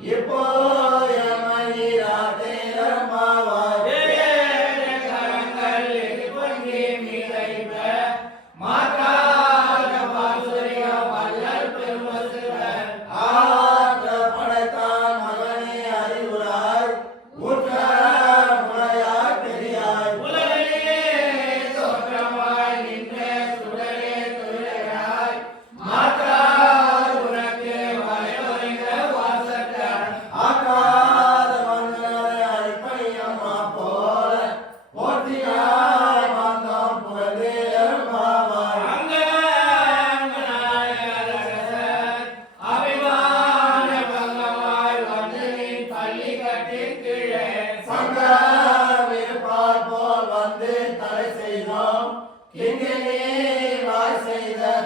இப்போ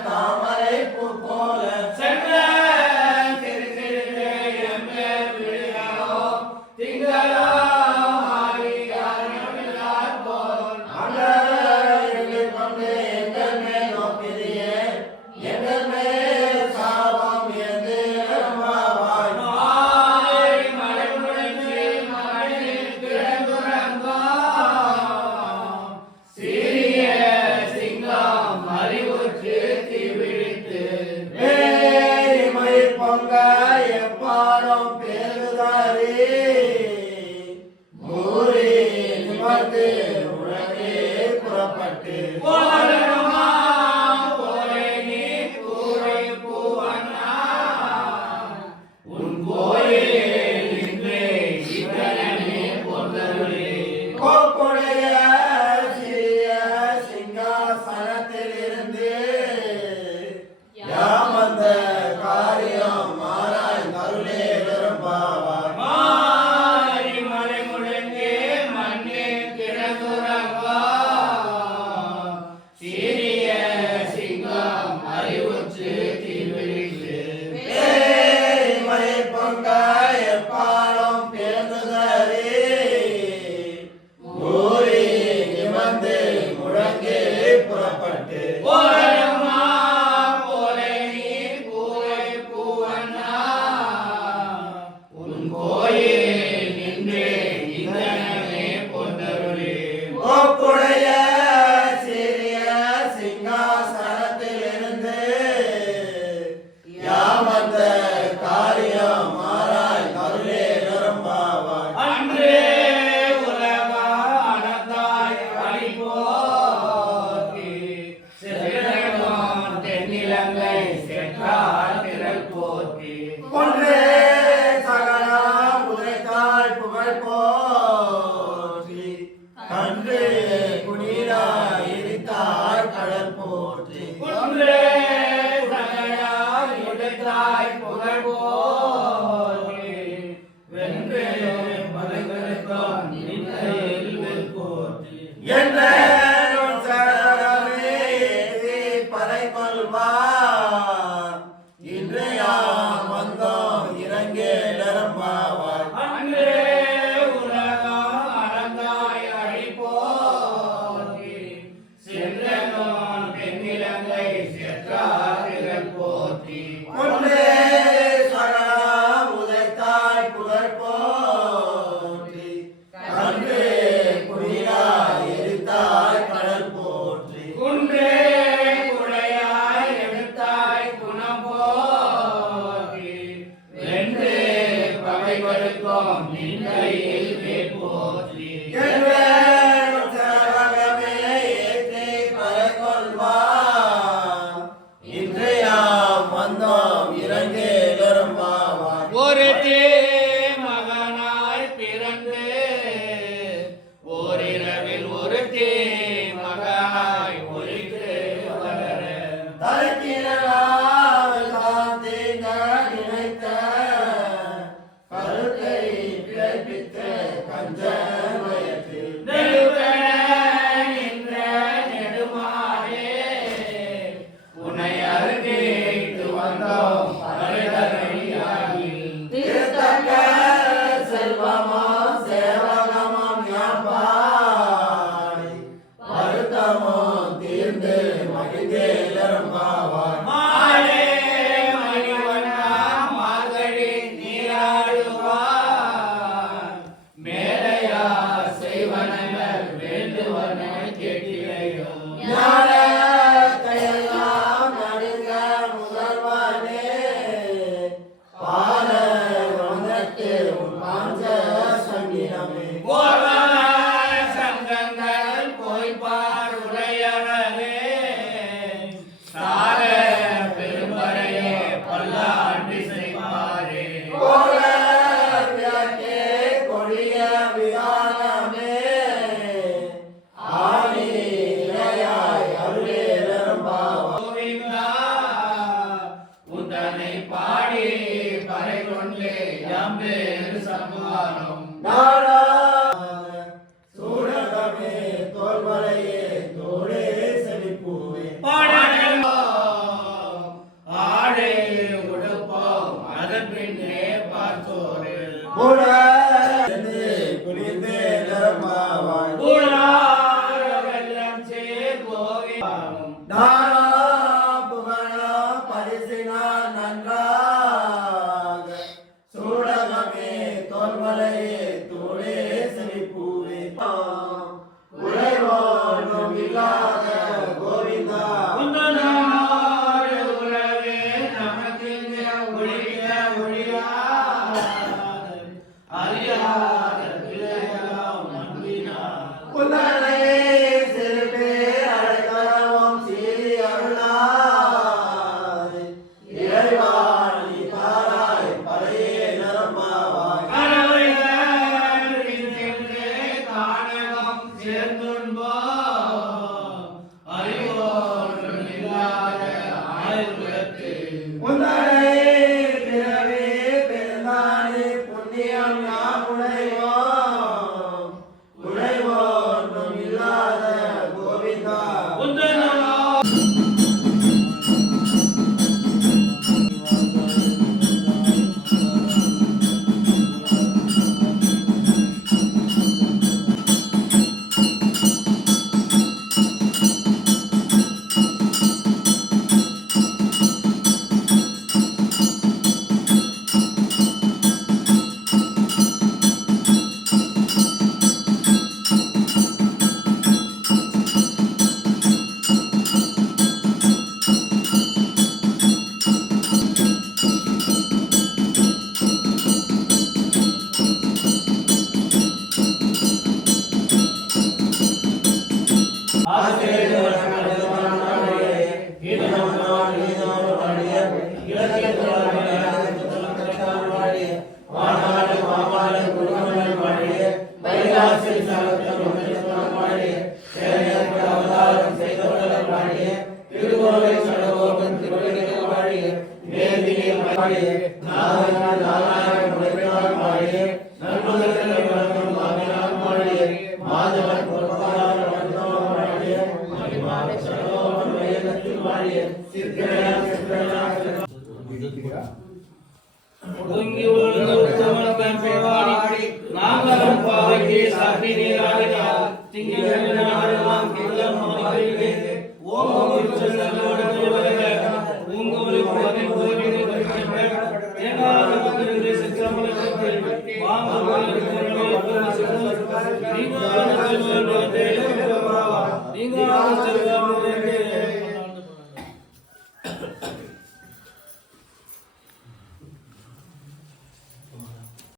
தாமரை பூ போல சென்ற திங்களோ எப்பாடும் பெருதாரே மூரே நிமிர்ந்து உலகே புறப்பட்டு ஒரு மகனாய் பிறந்து ஓரிரவில் ஒரு மகனாய் ஒழித்து வளர நினைத்த கருத்தை பிழைப்பித்த கஞ்சமயத்தில் நெடுமாறே உன்னை அருகே வந்தோம். சொல்லே யாம்பேறு சம்மானம் சூடகமே தோல்வளையே தோளே செழிப்பூவே ஆடே உடுப்போம் அதன் பின்னே பார்த்தோரே குளித்தே நிறமாவாய் வெள்ளம் சேர் போவே நானா புகழா பரிசினா நன்றாக சூடகமே தோல்வளையே தோளே செழிப்பூவே உழைவோடும் இல்லாத கோவிந்தா உன்னதனாடு உறவே நமக்கிங்க ஒழிக்க ஒழியாத அறியாத பிள்ளையாம் நம்பினார் புலனை சிறுபே அழைத்தரவும் சீரி அருளாய் இறைவாணி தாராய் பழையே நிறமாவாய் கணவரின் சென்றே காணகம் சேர்ந்துண்போம் அறிவோன்றும் இல்லாத ஆயுதத்து உந்தனை பிறவே பெருந்தானே புண்ணியம் நாம் உழைவோம் உழைவோன்றும் இல்லாத கோவிந்தா உந்தனோ ஒதுங்கி ஒழுங்கு உத்தமன் தன் பேவாடி நாங்களும் பாவைக்கு சாப்பி நீராடினார் திங்கள் நாடெல்லாம் கிள்ளம் மாறிவே ஓம் செல்லோடு வருக உங்களுக்கு அதில் போரிடு வருகின்ற தேங்காய் சிற்றம்பலத்தில் வாங்க